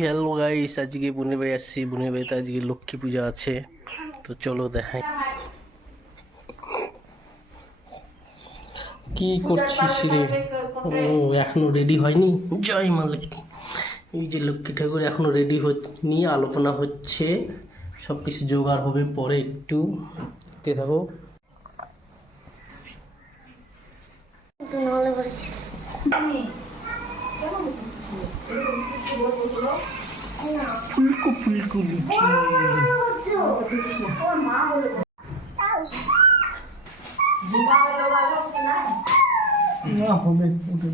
Hello guys, আজকে বোনের বাড়ি আসছি। বোনের বাড়িতে আজকে লক্ষ্মী পূজা আছে, তো চলো দেখাই। কি করছিস রে? ও এখনো রেডি হয়নি? জয় মা লক্ষ্মী। এই যে লক্ষ্মী ঠাকুর এখনো রেডি হয়নি, আলোপনা হচ্ছে, সব কিছু জোগাড় হবে পরে, একটু দেখতে থাকো। ফুলকো ফুলকো লুচি না হবে ওটা